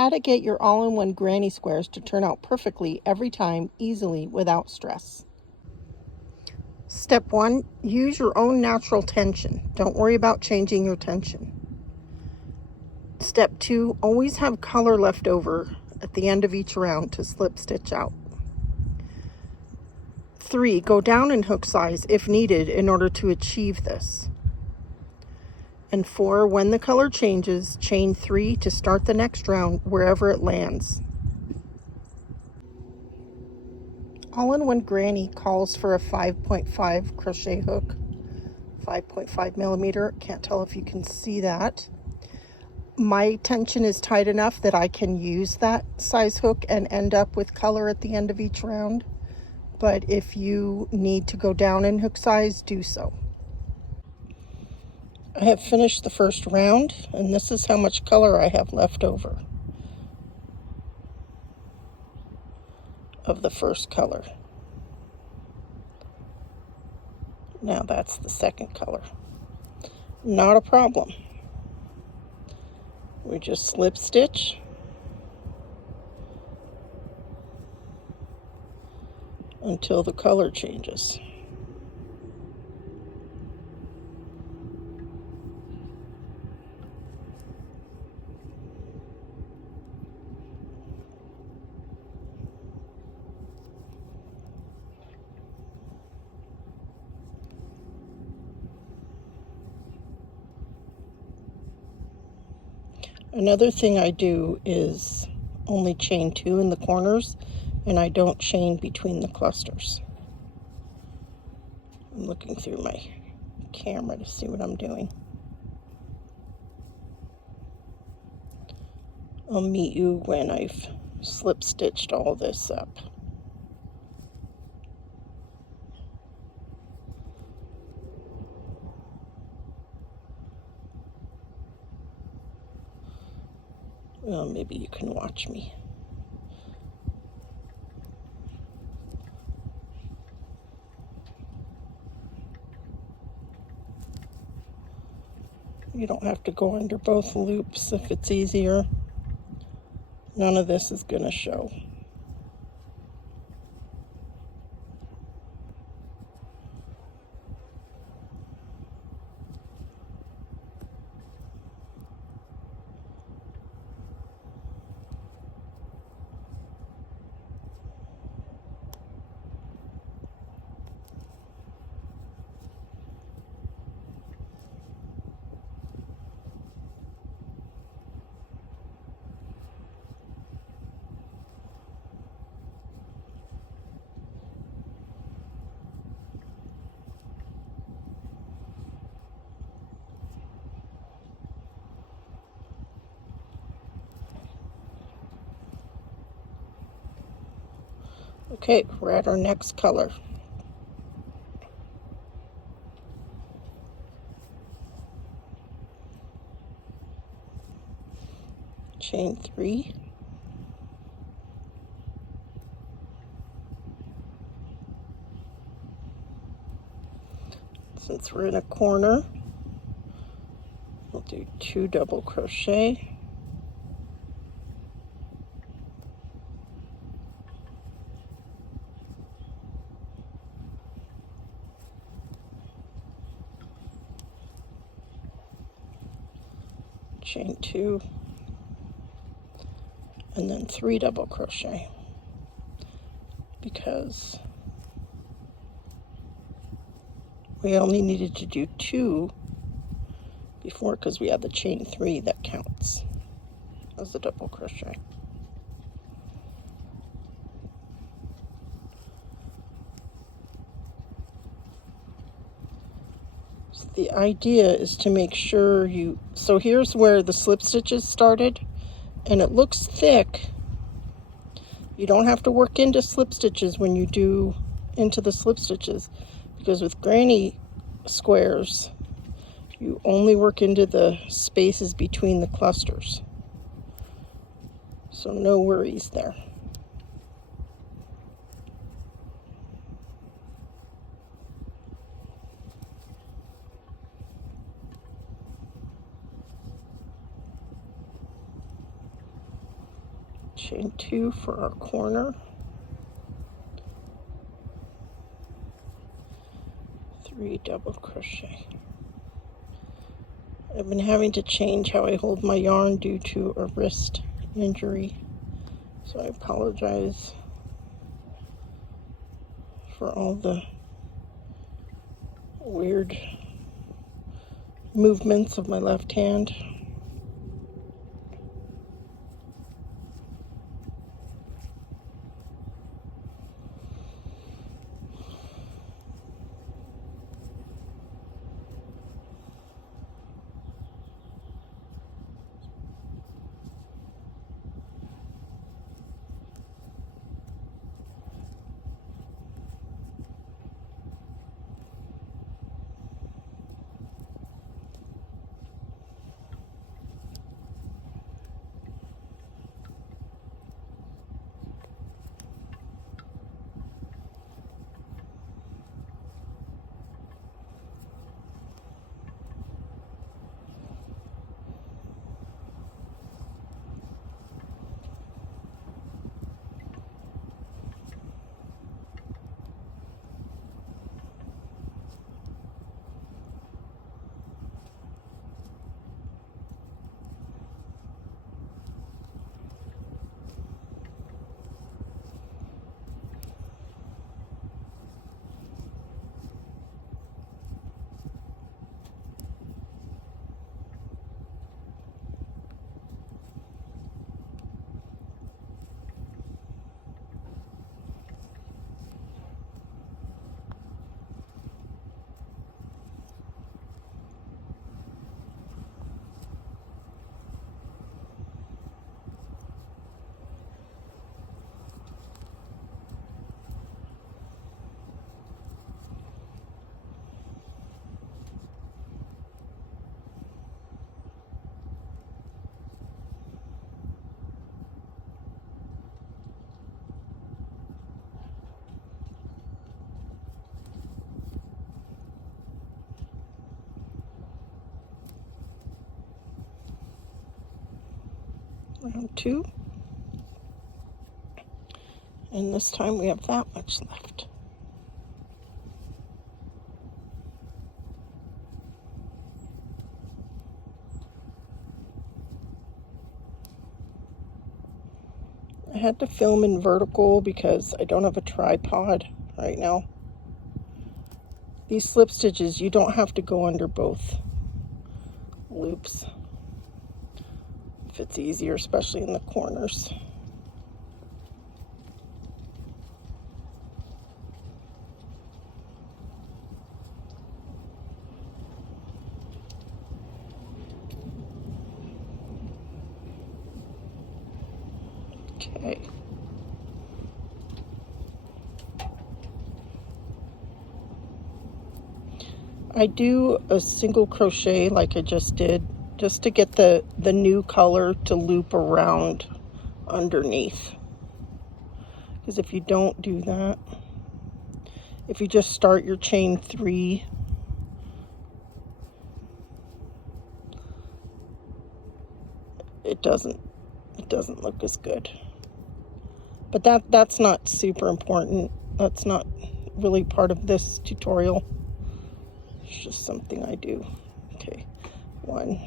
How to get your all-in-one granny squares to turn out perfectly every time, easily, without stress. Step 1, use your own natural tension. Don't worry about changing your tension. Step 2, always have color left over at the end of each round to slip stitch out. 3, go down in hook size if needed in order to achieve this. And 4, when the color changes, chain 3 to start the next round wherever it lands. All-in-one granny calls for a 5.5 crochet hook, 5.5 millimeter. Can't tell if you can see that. My tension is tight enough that I can use that size hook and end up with color at the end of each round. But if you need to go down in hook size, do so. I have finished the first round, and this is how much color I have left over of the first color. Now that's the second color. Not a problem. We just slip stitch until the color changes. Another thing I do is only chain 2 in the corners, and I don't chain between the clusters. I'm looking through my camera to see what I'm doing. I'll meet you when I've slip stitched all this up. Well, maybe you can watch me. You don't have to go under both loops if it's easier. None of this is going to show. Okay, we're at our next color. Chain 3. Since we're in a corner, we'll do 2 double crochet. Chain 2, and then 3 double crochet, because we only needed to do 2 before, because we have the chain 3 that counts as a double crochet. So the idea is to make sure so here's where the slip stitches started, and it looks thick. You don't have to work into slip stitches when you do into the slip stitches, because with granny squares, you only work into the spaces between the clusters. So no worries there. Chain 2 for our corner, 3 double crochet. I've been having to change how I hold my yarn due to a wrist injury, so I apologize for all the weird movements of my left hand. Round 2, and this time we have that much left. I had to film in vertical because I don't have a tripod right now. These slip stitches, you don't have to go under both loops if it's easier, especially in the corners. Okay. I do a single crochet like I just did, just to get the new color to loop around underneath. Because if you don't do that, if you just start your chain 3, it doesn't look as good. But that's not super important. That's not really part of this tutorial. It's just something I do. Okay, 1,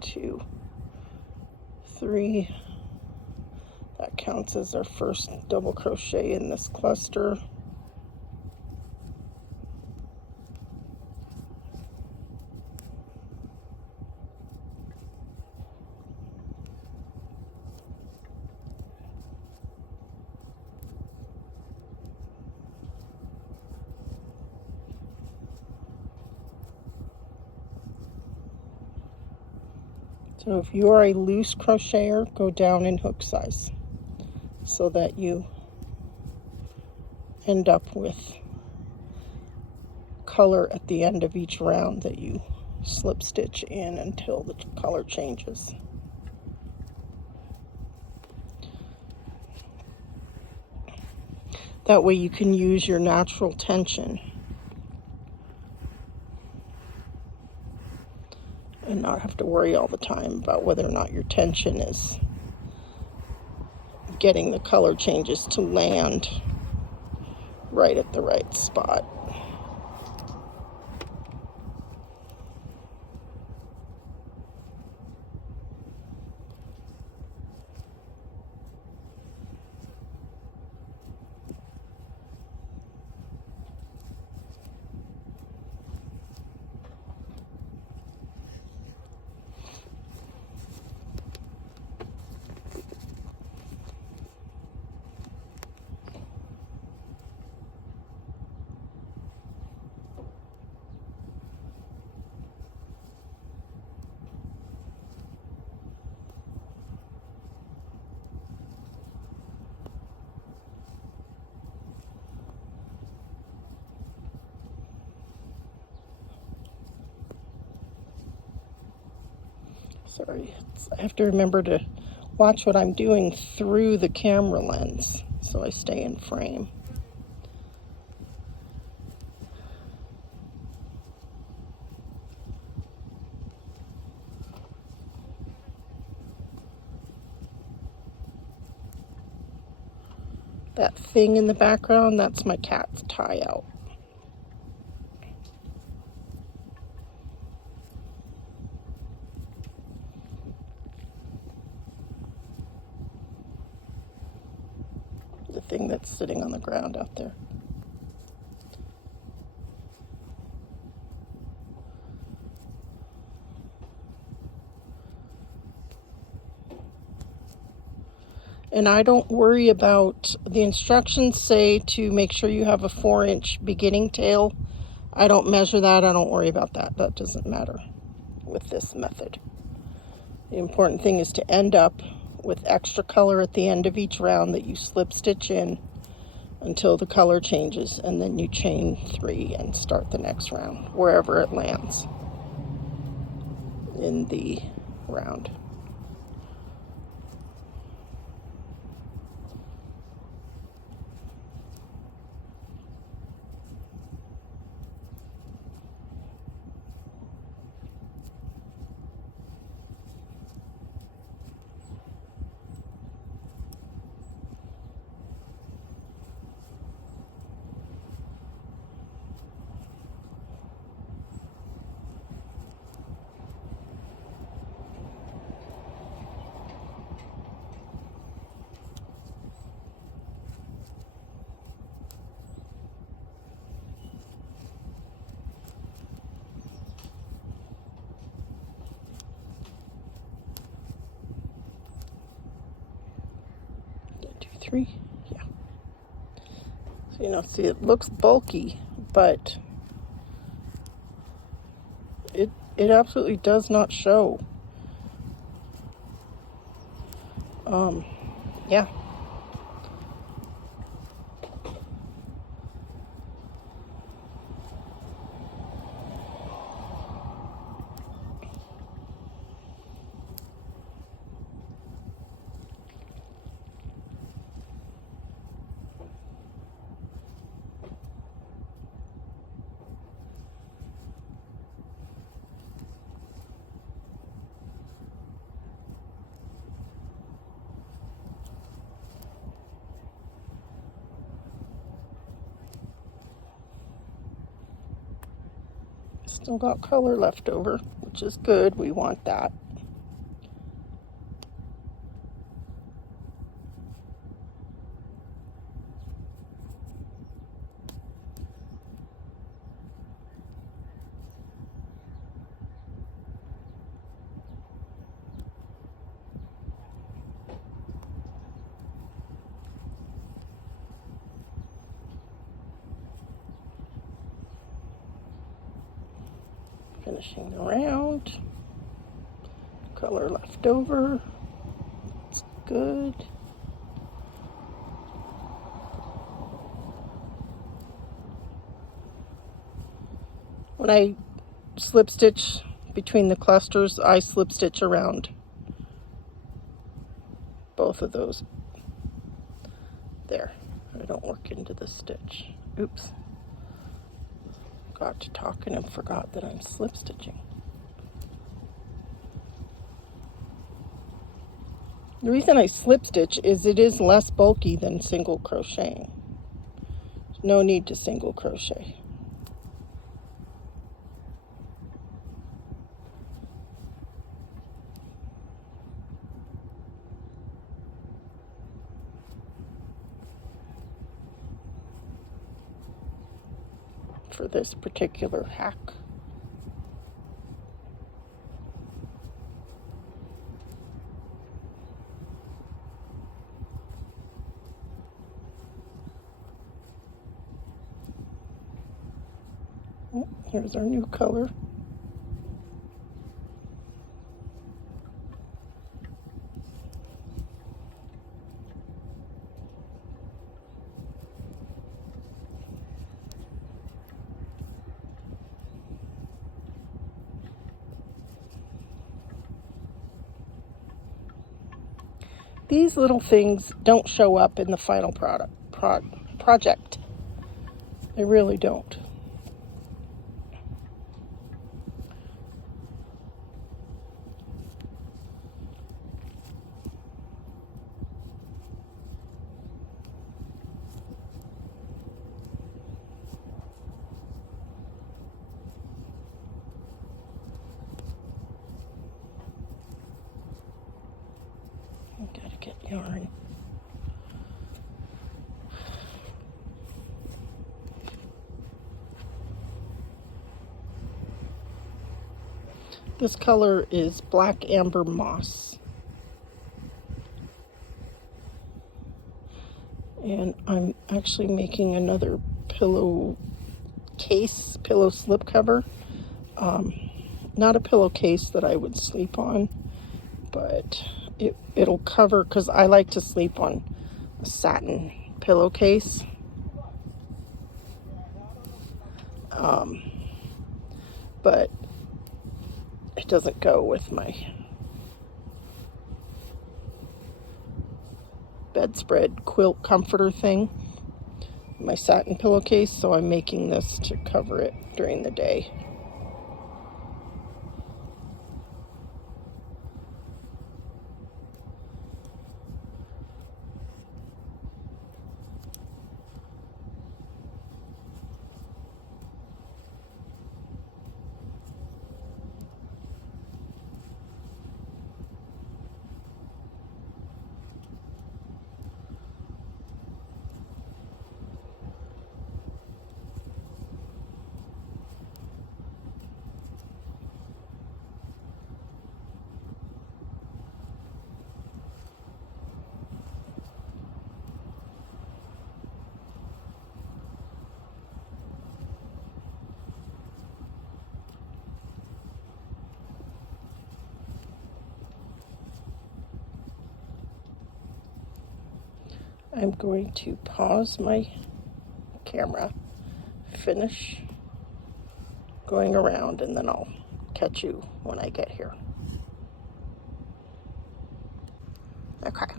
2, 3. That counts as our first double crochet in this cluster. So if you are a loose crocheter, go down in hook size so that you end up with color at the end of each round that you slip stitch in until the color changes. That way you can use your natural tension and not have to worry all the time about whether or not your tension is getting the color changes to land right at the right spot. Sorry, I have to remember to watch what I'm doing through the camera lens so I stay in frame. That thing in the background, that's my cat's tie out. The thing that's sitting on the ground out there. And I don't worry about, the instructions say to make sure you have a 4-inch beginning tail. I don't measure that, I don't worry about that. That doesn't matter with this method. The important thing is to end up with extra color at the end of each round that you slip stitch in until the color changes, and then you chain 3 and start the next round wherever it lands in the round. Three, yeah. So, see, it looks bulky, but it absolutely does not show. Yeah. Still got color left over, which is good. We want that. Finishing the round. Color left over. It's good. When I slip stitch between the clusters, I slip stitch around both of those. There. I don't work into the stitch. Oops. Got to talking and forgot that I'm slip stitching. The reason I slip stitch is it is less bulky than single crocheting. No need to single crochet. For this particular hack. Oh, here's our new color. These little things don't show up in the final project. They really don't. I gotta get yarn. This color is Black Amber Moss. And I'm actually making another pillow case, pillow slip cover. Not a pillowcase that I would sleep on, but it'll cover, because I like to sleep on a satin pillowcase. But it doesn't go with my bedspread quilt comforter thing, my satin pillowcase, so I'm making this to cover it during the day. I'm going to pause my camera, finish going around, and then I'll catch you when I get here. Okay.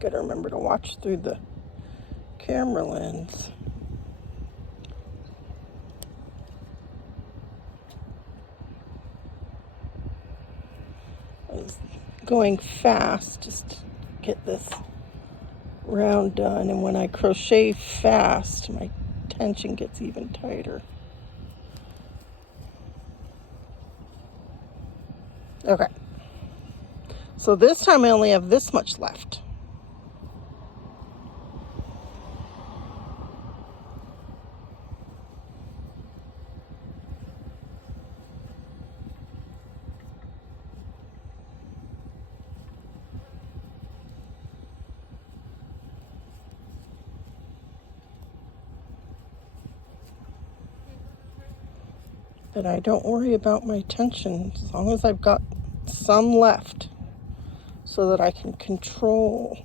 Gotta remember to watch through the camera lens. I was going fast just to get this round done, and when I crochet fast, my tension gets even tighter. Okay. So this time I only have this much left. But I don't worry about my tension as long as I've got some left so that I can control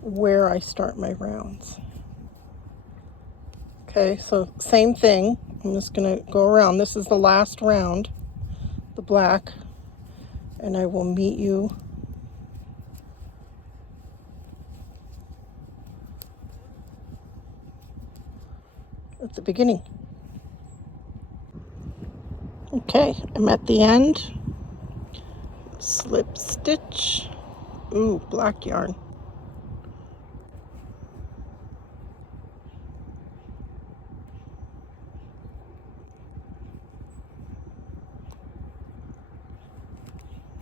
where I start my rounds. Okay, so same thing. I'm just going to go around. This is the last round, the black, and I will meet you at the beginning. Okay, I'm at the end. Slip stitch. Ooh, black yarn.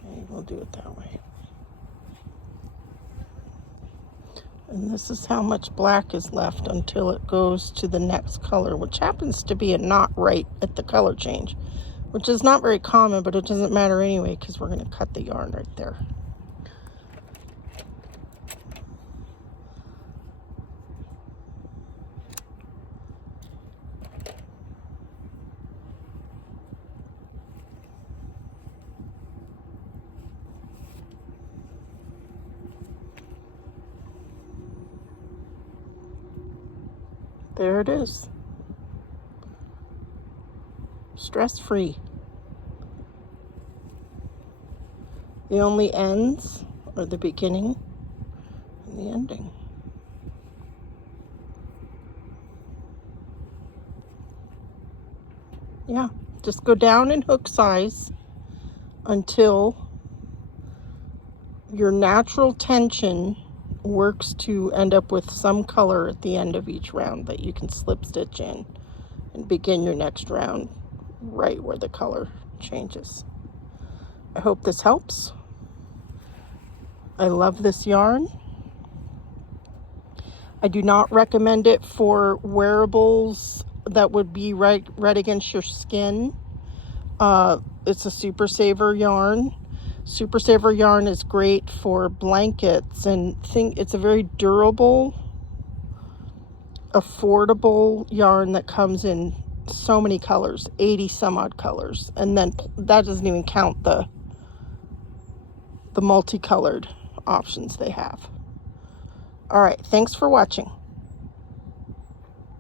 Okay, we'll do it that way. And this is how much black is left until it goes to the next color, which happens to be a knot right at the color change, which is not very common, but it doesn't matter anyway because we're going to cut the yarn right there. There it is. Stress-free. The only ends are the beginning and the ending. Yeah, just go down in hook size until your natural tension works to end up with some color at the end of each round that you can slip stitch in and begin your next round right where the color changes. I hope this helps. I love this yarn. I do not recommend it for wearables that would be right against your skin. It's a Super Saver yarn. Super Saver yarn is great for blankets, and it's a very durable, affordable yarn that comes in so many colors, 80 some odd colors, and then that doesn't even count the multicolored options they have. All right, thanks for watching.